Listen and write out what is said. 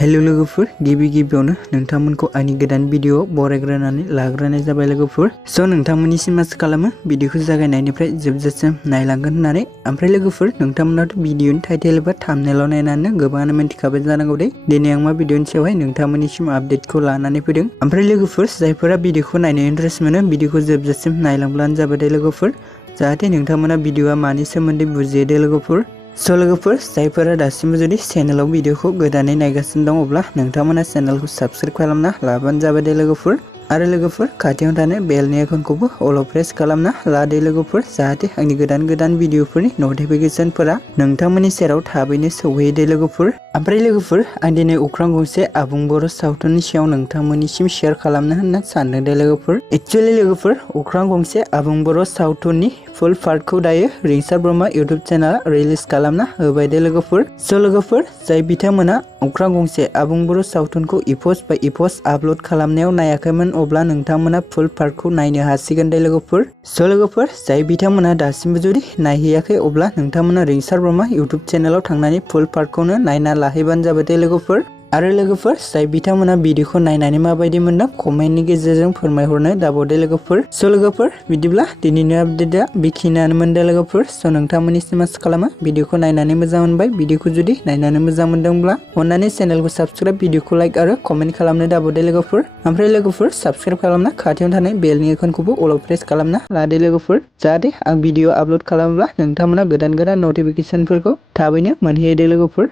Hello लोगोफोर गिबियावनो नोंथांमोनखौ आंनि गोदान भिडिअ बरायग्रोनानै लाग्रोनाय जाबाय लोगोफोर। स' नोंथांमोननिसिम आसा खालामो भिडिअखौ जागायनायनिफ्राय जोबजासिम नायलांगोन होननानै। ओमफ्राय लोगोफोर नोंथांमोनाथ' भिडिअनि टाइटेल एबा थाम्बनेइल नायनानै गोबाङानो मिन्थिखाबाय जानांगौ दे दिनै आं मा भिडिअनि सायावहाय नोंथांमोननिसिम आपडेटखौ लानानै फैदों। ओमफ्राय लोगोफोर जायफोरा भिडिअखौ नायनो इन्ट्रेस्ट मोनो भिडिअखौ जोबजासिम नायलांब्लानो जाबाय दे लोगोफोर, जाहाथे नोंथांमोना भिडिअआ मानि सोमोन्दै बुजियो दे लोगोफोर। स' लोगोफोर जायफोरा दासिमबो जुदि चेनेलाव भिडिअखौ गोदानै नायगासिनो दं अब्ला नोंथांमोना चेनेलखौ साबस्क्राइब खालामना लाबानो जाबाय दे लोगोफोर। आरो लोगोफोर खाथियाव थानाय बेलनि आइकनखौबो अल प्रेस खालामना ला दे लोगोफोर, जाहाथे आंनि गोदान भिडिअफोरनि नटिफिकेशनफोरा नोंथांमोननि सेराव थाबैनो सौहैयो दे लोगोफोर। ओमफ्राय लोगोफोर आं दिनै अख्रां गंसे आबुं बर' सावथुननि सायाव नोंथांमोननिसिम शेयार खालामनो होनना सानदों दे लोगोफोर। एक्चुअली लोगोफोर अख्रां गंसे आबुं बर' सावथुननि फुल पार्टखौ दायो रिंसार ब्रह्मा इउटुब चेनेला रिलिज खालामना होबाय दे लोगोफोर। स' लोगोफोर जाय बिथांमोना अख्रां गंसे आबुं बर' सावथुनखौ एपइस्ट आपल'ड खालामनायाव नायाखैमोन अब्ला नोंथांमोना फुल पार्टखौ नायनो हासिगोन दे लोगोफोर। स' लोगोफोर जाय बिथांमोना दासिमबो जुदि नायहैयाखै अब्ला नोंथांमोना रिंसार ब्रह्मा इउटुब चेनेलाव थांनानै फुल पार्टखौनो नायना लाहैबानो जाबाय दे लोगोफोर। आरो लोगोफोर जाय बिथांमोना भिडिअखौ नायनानै माबायदि मोनदों कमेन्टनि गेजेरजों फोरमायहरनो दाबावदे लोगोफोर। स' लोगोफोर बिदिब्ला दिनैनि आपडेटआ बेखिनियानोमोन दे लोगोफोर। स' नोंथांमोननिसिम आसा खालामो भिडिअखौ नायनानै मोजां मोनबाय। भिडिअखौ जुदि नायनानै मोजां मोनदोंब्ला अन्नानै चेनेलखौ साबस्क्राइब, भिडिअखौ लाइक आरो कमेन्ट खालामनो दाबावदे लोगोफोर। ओमफ्राय लोगोफोर साबस्क्राइब खालामना खाथियाव थानाय बेलनि आइकनखौबो अल प्रेस खालामना लादे लोगोफोर, जाहाथे आं भिडिअ आपल'ड खालामोब्ला नोंथांमोना गोदान नटिफिकेशनफोरखौ थाबैनो मोनहैयो दे लोगोफोर।